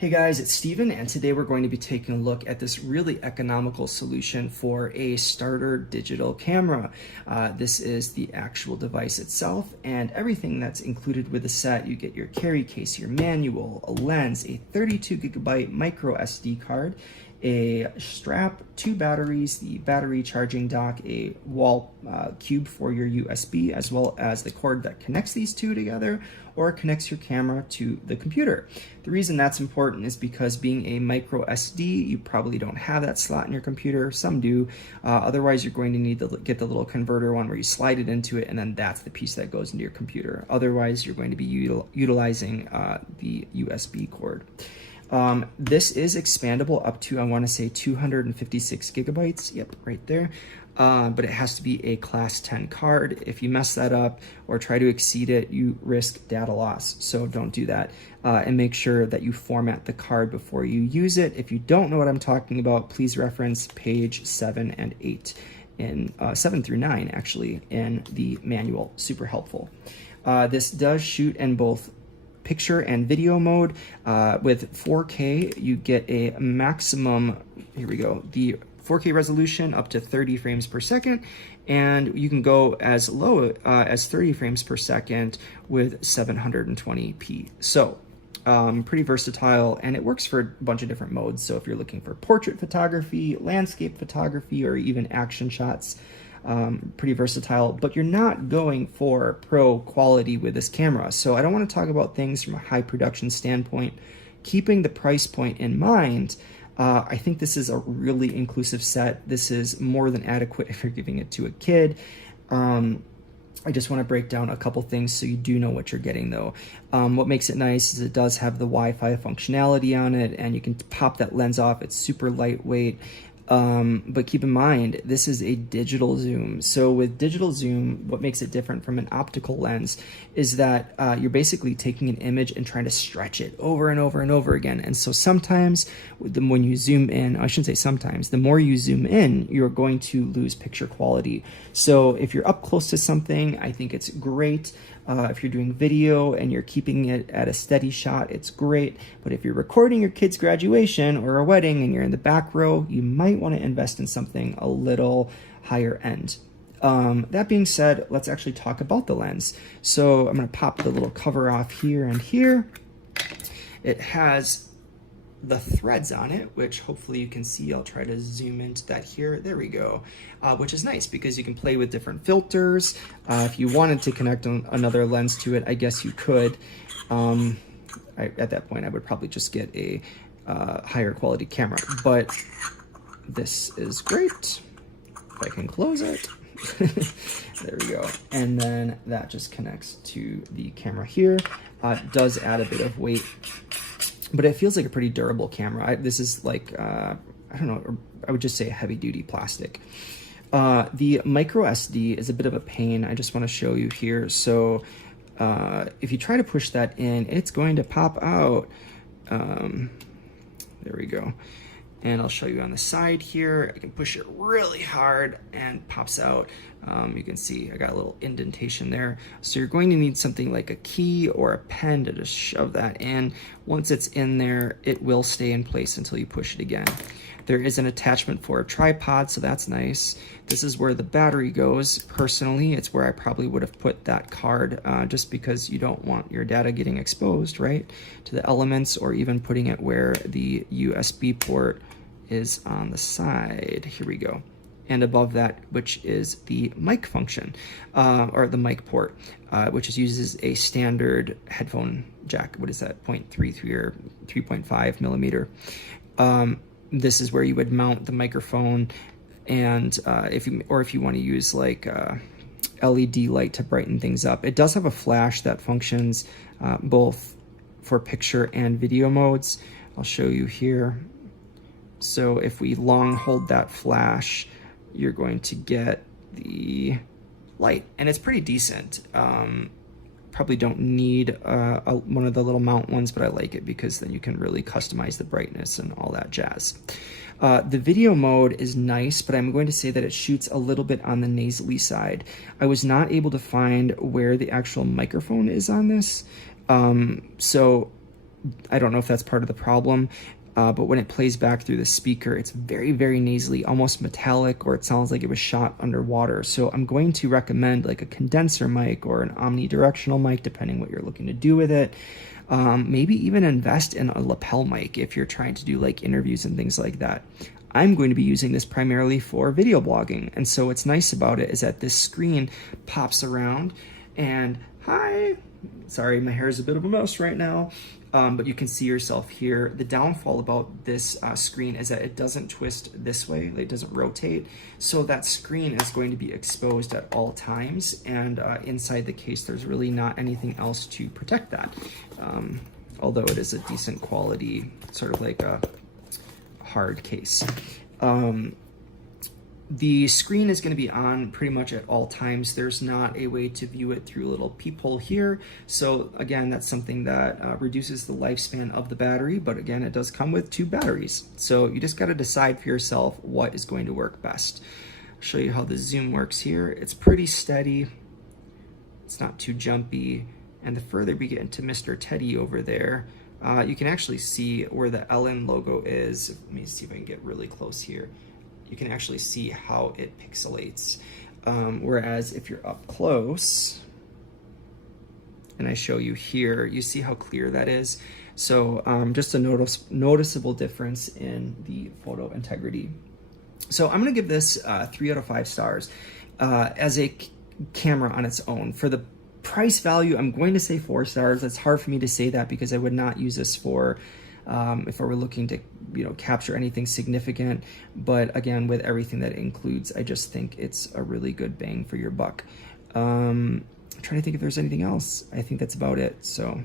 Hey guys, it's Steven, and today we're going to be taking a look at this really economical solution for a starter digital camera. This is the actual device itself, and everything that's included with the set. You get your carry case, your manual, a lens, a 32 gigabyte micro SD card, a strap, two batteries, the battery charging dock, a wall cube for your USB, as well as the cord that connects these two together or connects your camera to the computer. The reason that's important is because being a micro SD, you probably don't have that slot in your computer. Some do. Otherwise, you're going to need to get the little converter one where you slide it into it, and then that's the piece that goes into your computer. Otherwise, you're going to be utilizing the USB cord. This is expandable up to, I want to say, 256 gigabytes. Yep, right there. But it has to be a class 10 card. If you mess that up or try to exceed it, you risk data loss. So don't do that. And make sure that you format the card before you use it. If you don't know what I'm talking about, please reference page 7 and 8 in 7 through 9 actually in the manual. Super helpful. This does shoot in both picture and video mode. With 4K, you get a maximum, here we go, the 4K resolution up to 30 frames per second, and you can go as low as 30 frames per second with 720p. So pretty versatile, and it works for a bunch of different modes. So if you're looking for portrait photography, landscape photography, or even action shots, pretty versatile, but you're not going for pro quality with this camera. So I don't want to talk about things from a high production standpoint. Keeping the price point in mind, I think this is a really inclusive set. This is more than adequate if you're giving it to a kid. I just want to break down a couple things so you do know what you're getting though. What makes it nice is it does have the Wi-Fi functionality on it, and you can pop that lens off. It's super lightweight. But keep in mind, this is a digital zoom. So with digital zoom, what makes it different from an optical lens is that you're basically taking an image and trying to stretch it over and over and over again. And so sometimes when you zoom in, I shouldn't say sometimes, the more you zoom in, you're going to lose picture quality. So if you're up close to something, I think it's great. If you're doing video and you're keeping it at a steady shot, it's great. But if you're recording your kid's graduation or a wedding and you're in the back row, you might want to invest in something a little higher end. That being said, let's actually talk about the lens. So I'm going to pop the little cover off here and here. It has the threads on it, which hopefully you can see. I'll try to zoom into that here. There we go. Which is nice because you can play with different filters. If you wanted to connect another lens to it, I guess you could. At that point, I would probably just get a higher quality camera, but this is great. If I can close it. There we go. And then that just connects to the camera here. It does add a bit of weight, but it feels like a pretty durable camera. This is like, I don't know, I would just say a heavy duty plastic. The micro SD is a bit of a pain. I just want to show you here. So if you try to push that in, it's going to pop out. There we go. And I'll show you on the side here. I can push it really hard and pops out. You can see I got a little indentation there. So you're going to need something like a key or a pen to just shove that in. Once it's in there, it will stay in place until you push it again. There is an attachment for a tripod, so that's nice. This is where the battery goes. Personally, it's where I probably would have put that card, just because you don't want your data getting exposed, right, to the elements, or even putting it where the USB port is on the side. Here we go. And above that, which is the mic function, or the mic port, which uses a standard headphone jack. What is that? 0.33 or 3.5 millimeter. This is where you would mount the microphone, and if you want to use like LED light to brighten things up. It does have a flash that functions both for picture and video modes. I'll show you here. So if we long hold that flash, you're going to get the light, and it's pretty decent. Probably don't need one of the little mount ones, but I like it because then you can really customize the brightness and all that jazz. The video mode is nice, but I'm going to say that it shoots a little bit on the nasally side. I was not able to find where the actual microphone is on this. So I don't know if that's part of the problem, but when it plays back through the speaker, it's very, very nasally, almost metallic, or it sounds like it was shot underwater. So I'm going to recommend like a condenser mic or an omnidirectional mic, depending what you're looking to do with it. Maybe even invest in a lapel mic if you're trying to do like interviews and things like that. I'm going to be using this primarily for video blogging. And so what's nice about it is that this screen pops around and hi, sorry, my hair is a bit of a mess right now. But you can see yourself here. The downfall about this screen is that it doesn't twist this way, it doesn't rotate. So that screen is going to be exposed at all times, and inside the case, there's really not anything else to protect that. Although it is a decent quality, sort of like a hard case. The screen is going to be on pretty much at all times. There's not a way to view it through a little peephole here. So again, that's something that reduces the lifespan of the battery, but again, it does come with 2 batteries. So you just got to decide for yourself what is going to work best. I'll show you how the zoom works here. It's pretty steady. It's not too jumpy. And the further we get into Mr. Teddy over there, you can actually see where the Ellen logo is. Let me see if I can get really close here. You can actually see how it pixelates. Whereas if you're up close, and I show you here, you see how clear that is. So just a noticeable difference in the photo integrity. So I'm gonna give this 3 out of 5 stars as a camera on its own. For the price value, I'm going to say 4 stars. It's hard for me to say that because I would not use this for if I were looking to, capture anything significant. But again, with everything that it includes, I just think it's a really good bang for your buck. I'm trying to think if there's anything else. I think that's about it. So